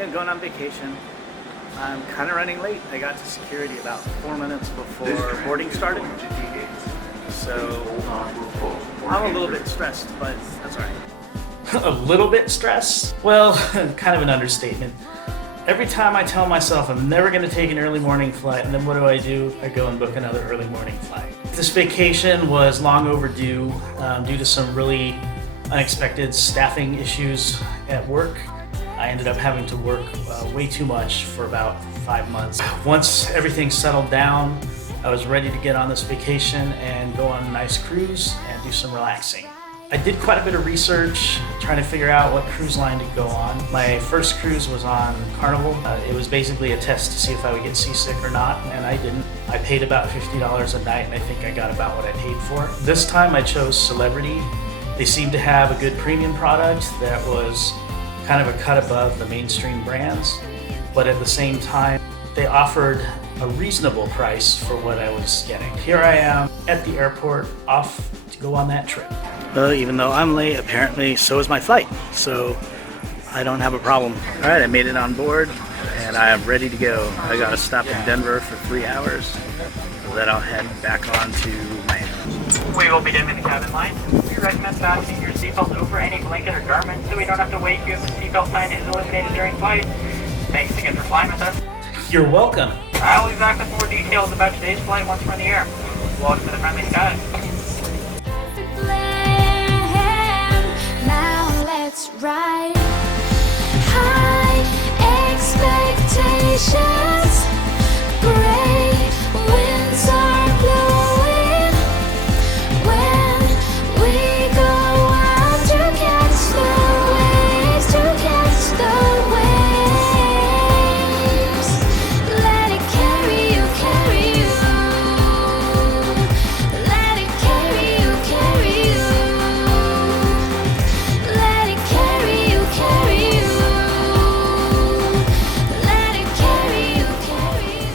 yeah, going on vacation. I'm kind of running late. I got to security about 4 minutes before boarding started. So I'm a little bit stressed, but that's all right. A little bit stressed? Well, kind of an understatement. Every time I tell myself I'm never going to take an early morning flight, and then what do? I go and book another early morning flight. This vacation was long overdue due to some really unexpected staffing issues at work. I ended up having to work way too much for about 5 months. Once everything settled down, I was ready to get on this vacation and go on a nice cruise and do some relaxing. I did quite a bit of research trying to figure out what cruise line to go on. My first cruise was on Carnival. It was basically a test to see if I would get seasick or not, and I didn't. I paid about $50 a night, and I think I got about what I paid for. This time I chose Celebrity. They seemed to have a good premium product that was kind of a cut above the mainstream brands, but at the same time, they offered a reasonable price for what I was getting. Here I am at the airport, off to go on that trip. Well, even though I'm late, apparently so is my flight, so I don't have a problem. All right, I made it on board, and I am ready to go. I got to stop in Denver for 3 hours, so then I'll head back on to Miami. We will begin in the cabin line. We recommend fastening your seatbelt over any blanket or garment so we don't have to wake you if the seatbelt sign is eliminated during flight. Thanks again for flying with us. You're welcome. I will be back with more details about today's flight once we're in the air. Welcome to the friendly skies. Now let's ride. High expectations. Gray winds are blowing. When we go out to catch the waves, to catch the waves. Let it carry you, carry you. Let it carry you, carry you. Let it carry you, carry you. Let it carry you, carry you.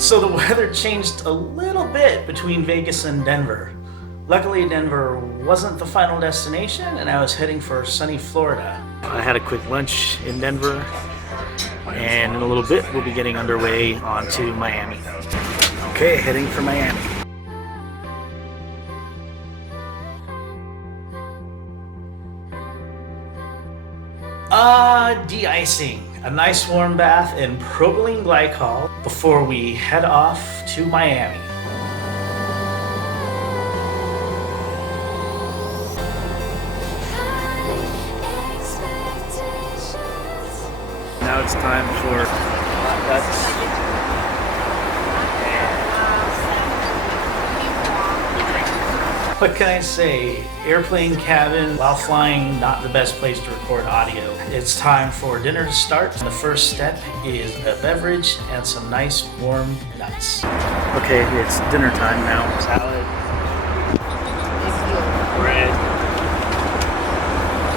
So the weather changed a little bit between Vegas and Denver. Luckily, Denver wasn't the final destination, and I was heading for sunny Florida. I had a quick lunch in Denver, and in a little bit we'll be getting underway onto Miami. Okay, heading for Miami. De-icing. A nice warm bath in propylene glycol before we head off to Miami. Now it's time for hot What can I say? Airplane cabin while flying, not the best place to record audio. It's time for dinner to start. The first step is a beverage and some nice warm nuts. Okay, it's dinner time now. Salad, bread,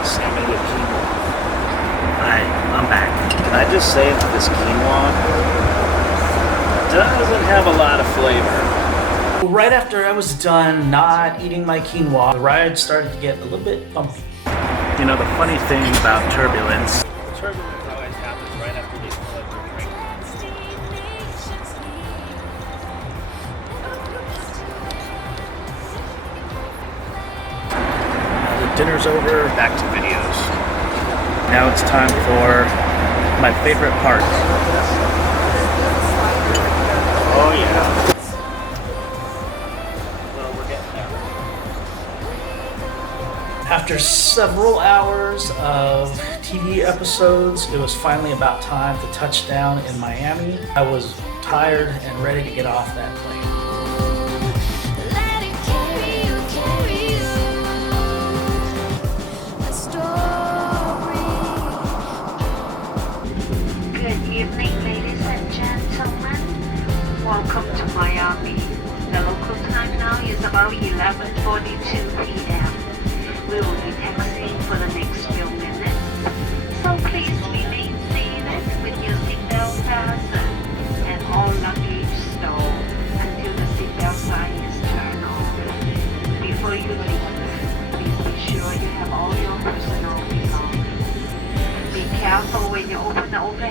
salmon with quinoa. Alright, I'm back. Can I just say that this quinoa doesn't have a lot of flavor? Right after I was done not eating my quinoa, the ride started to get a little bit bumpy. You know, the funny thing about turbulence always happens right after you fill up your drink. Now the dinner's over, back to videos. Now it's time for my favorite part. Oh yeah. Well, we're getting there. After several hours of TV episodes, it was finally about time to touch down in Miami. I was tired and ready to get off that plane. Let it carry you, carry you. A story. Good evening, ladies and gentlemen. Welcome to Miami. The local time now is about 11:42 p.m. We will be taxiing for the next few minutes, so please remain seated with your seatbelt fastened and all luggage stowed until the seatbelt sign is turned on. Before you leave, please be sure you have all your personal belongings. Be careful when you open the overhead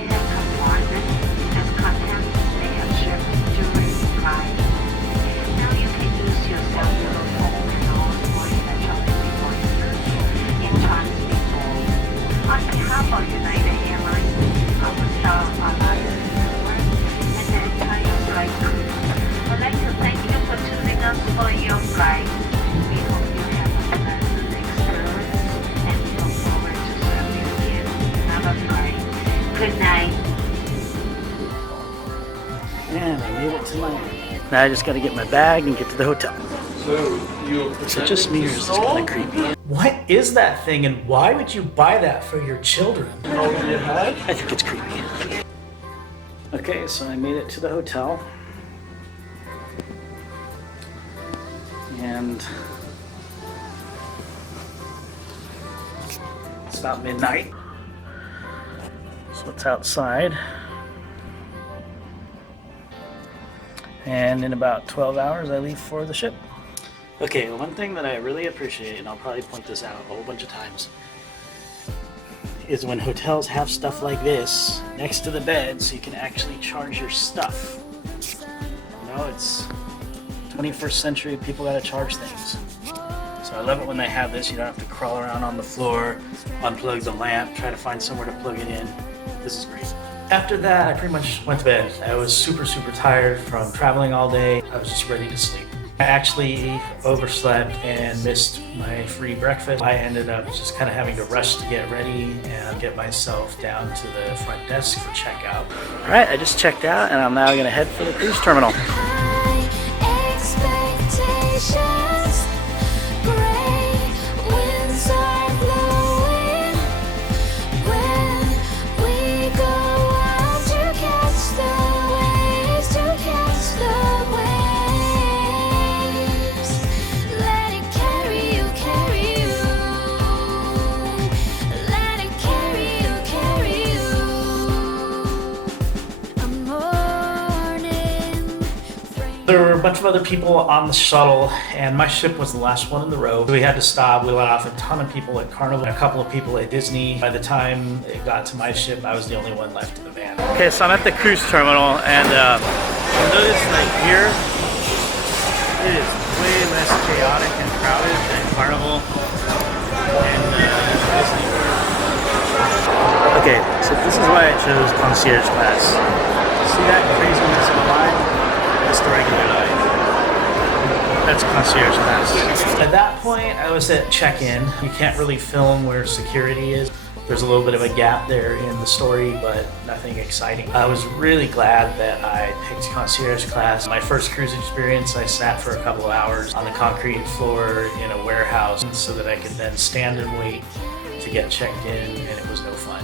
And I made it to Miami. Now I just gotta get my bag and get to the hotel. Is it just me or is this kind of creepy? What is that thing and why would you buy that for your children? I think it's creepy. Okay, so I made it to the hotel. And it's about midnight. So it's outside. And in about 12 hours, I leave for the ship. Okay, one thing that I really appreciate, and I'll probably point this out a whole bunch of times, is when hotels have stuff like this next to the bed so you can actually charge your stuff. You know, it's 21st century, people gotta charge things. So I love it when they have this. You don't have to crawl around on the floor, unplug the lamp, try to find somewhere to plug it in. This is great. After that, I pretty much went to bed. I was super tired from traveling all day. I was just ready to sleep. I actually overslept and missed my free breakfast. I ended up just kind of having to rush to get ready and get myself down to the front desk for checkout. All right, I just checked out and I'm now gonna head for the cruise terminal. High expectations, gray winds are blowing. When we go out to catch the waves, let it carry you, let it carry you. A morning frame. There were a bunch of other people on the shuttle, and my ship was the last one in the row. We had to stop. We let off a ton of people at Carnival, a couple of people at Disney. By the time it got to my ship, I was the only one left in the van. Okay, so I'm at the cruise terminal, and you'll notice like here, it is way less chaotic and crowded than Carnival and Disney. Okay, so this is why I chose Concierge Class. See that craziness in the line? That's the regular line. That's Concierge Class. At that point, I was at check-in. You can't really film where security is. There's a little bit of a gap there in the story, but nothing exciting. I was really glad that I picked Concierge Class. My first cruise experience, I sat for a couple of hours on the concrete floor in a warehouse so that I could then stand and wait to get checked in, and it was no fun.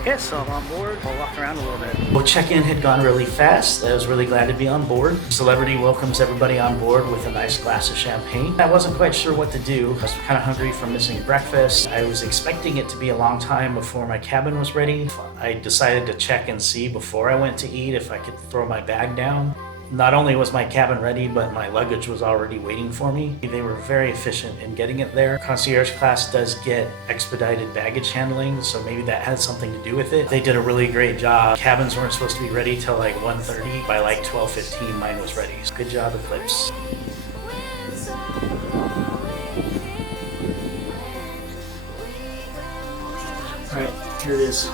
Okay, so I'm on board. I'll walk around a little bit. Well, check-in had gone really fast. I was really glad to be on board. Celebrity welcomes everybody on board with a nice glass of champagne. I wasn't quite sure what to do. I was kind of hungry from missing breakfast. I was expecting it to be a long time before my cabin was ready. I decided to check and see before I went to eat if I could throw my bag down. Not only was my cabin ready, but my luggage was already waiting for me. They were very efficient in getting it there. Concierge Class does get expedited baggage handling, so maybe that has something to do with it. They did a really great job. Cabins weren't supposed to be ready till like 1:30. By like 12:15, mine was ready. So good job, Eclipse. All right, here it is.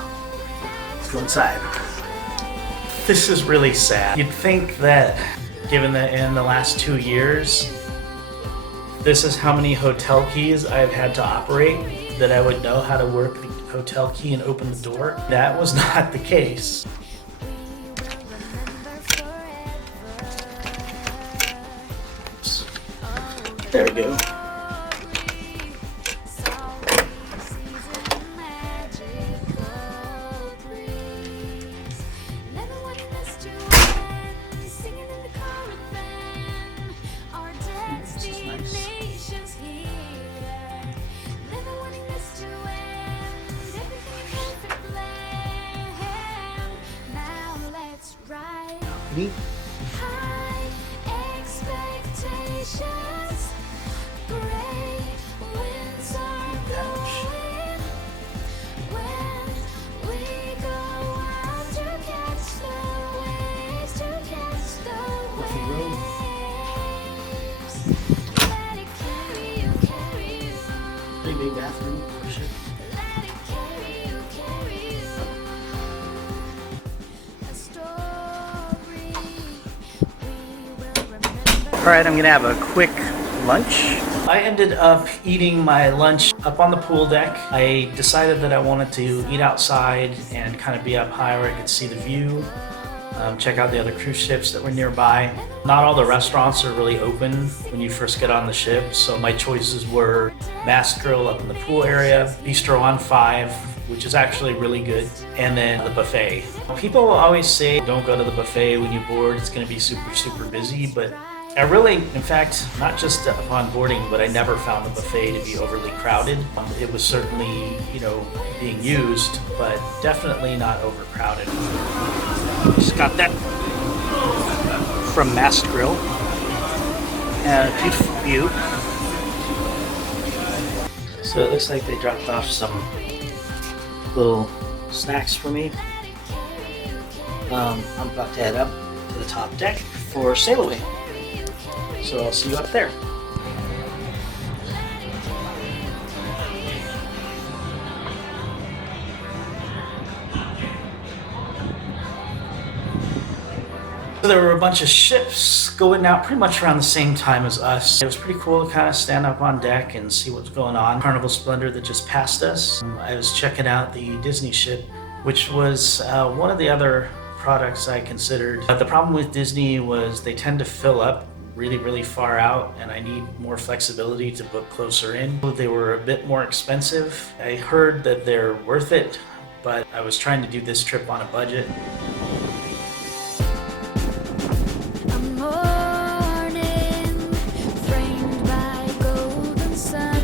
Let's go inside. This is really sad. You'd think that, given that in the last 2 years, this is how many hotel keys I've had to operate, that I would know how to work the hotel key and open the door. That was not the case. There we go. Me? High expectations, gray winds are blowing. When we go out to catch the waves, let it carry you. Big bathroom. Shit. Let it carry you. A story we will remember. All right, I'm gonna have a quick lunch. I ended up eating my lunch up on the pool deck. I decided that I wanted to eat outside and kind of be up high where I could see the view. check out the other cruise ships that were nearby. Not all the restaurants are really open when you first get on the ship, so my choices were Mass Grill up in the pool area, Bistro on 5, which is actually really good, and then the buffet. People always say don't go to the buffet when you board, it's going to be super busy, but I really, in fact, not just upon boarding, but I never found the buffet to be overly crowded. It was certainly, being used, but definitely not overcrowded. Just got that from Mass Grill, and a beautiful view. So it looks like they dropped off some little snacks for me. I'm about to head up to the top deck for sail away. So I'll see you up there. So there were a bunch of ships going out pretty much around the same time as us. It was pretty cool to kind of stand up on deck and see what's going on. Carnival Splendor that just passed us. I was checking out the Disney ship, which was one of the other products I considered. The problem with Disney was they tend to fill up really far out, and I need more flexibility to book closer in. They were a bit more expensive. I heard that they're worth it, but I was trying to do this trip on a budget. A morning framed by golden sunlight.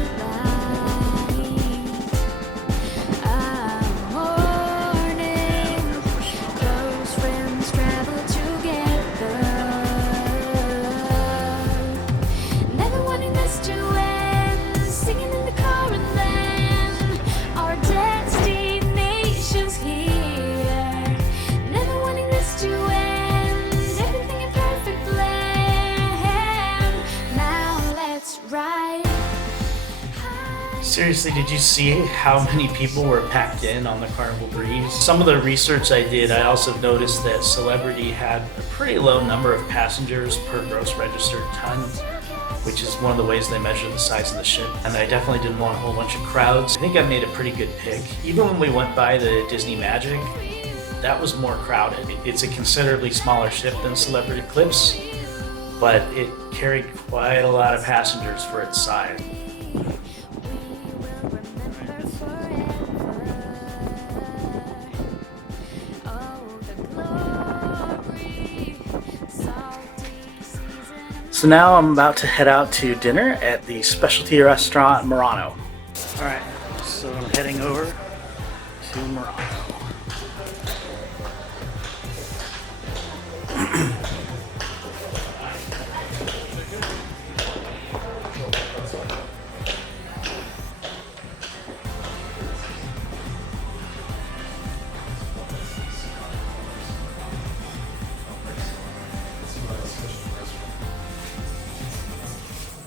A morning close friends travel together. Never wanting this to end, singing in the car and then our destination's here. Never wanting this to end, everything in perfect plan. Now let's ride. Seriously, did you see how many people were packed in on the Carnival Breeze? Some of the research I did, I also noticed that Celebrity had a pretty low number of passengers per gross registered ton, which is one of the ways they measure the size of the ship. And I definitely didn't want a whole bunch of crowds. I think I made a pretty good pick. Even when we went by the Disney Magic, that was more crowded. It's a considerably smaller ship than Celebrity Eclipse, but it carried quite a lot of passengers for its size. So now I'm about to head out to dinner at the specialty restaurant Murano. Alright, so I'm heading over to Murano.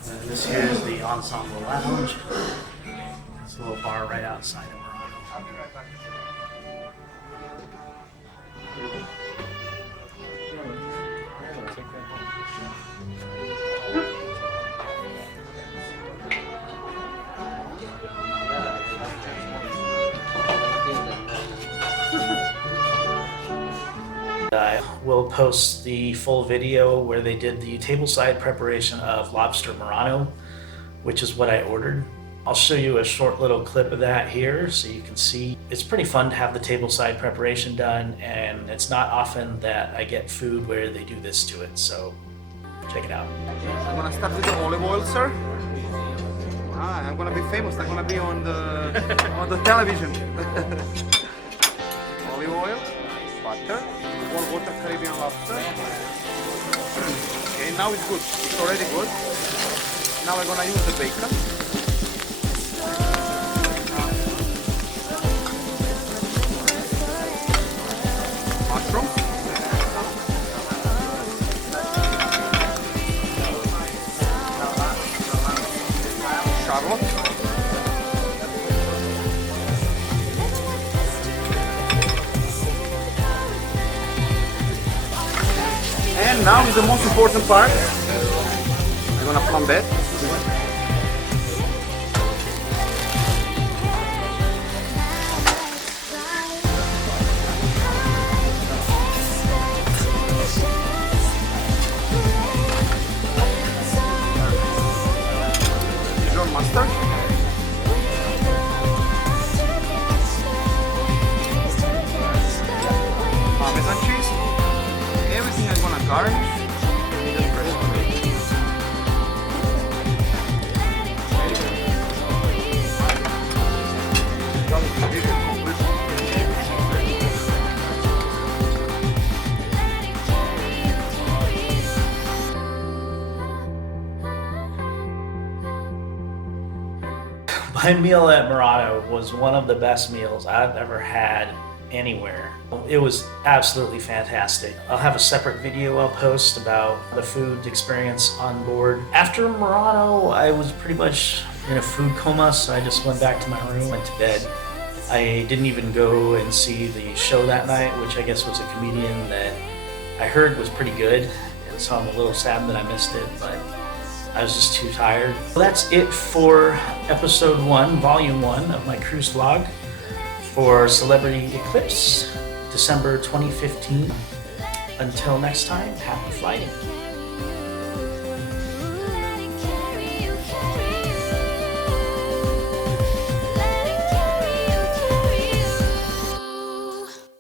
And this here is the Ensemble Lounge. It's a little bar right outside of Murano. I will post the full video where they did the tableside preparation of lobster Murano, which is what I ordered. I'll show you a short little clip of that here so you can see. It's pretty fun to have the tableside preparation done, and it's not often that I get food where they do this to it, so check it out. I'm gonna start with the olive oil, sir. I'm gonna be famous. I'm gonna be on the television. Olive oil, butter, 1 water Caribbean lobster. Okay, now it's good. It's already good. Now we're gonna use the bacon. Mushroom. Charlotte. And now is the most important part. I'm gonna flambe it. garnish. My meal at Murano was one of the best meals I've ever had anywhere. It was absolutely fantastic. I'll have a separate video I'll post about the food experience on board. After Murano, I was pretty much in a food coma, so I just went back to my room, went to bed. I didn't even go and see the show that night, which I guess was a comedian that I heard was pretty good, and so I'm a little sad that I missed it, but I was just too tired. Well, that's it for episode 1, volume 1 of my cruise vlog for Celebrity Eclipse, December 2015. Until next time, happy flighting.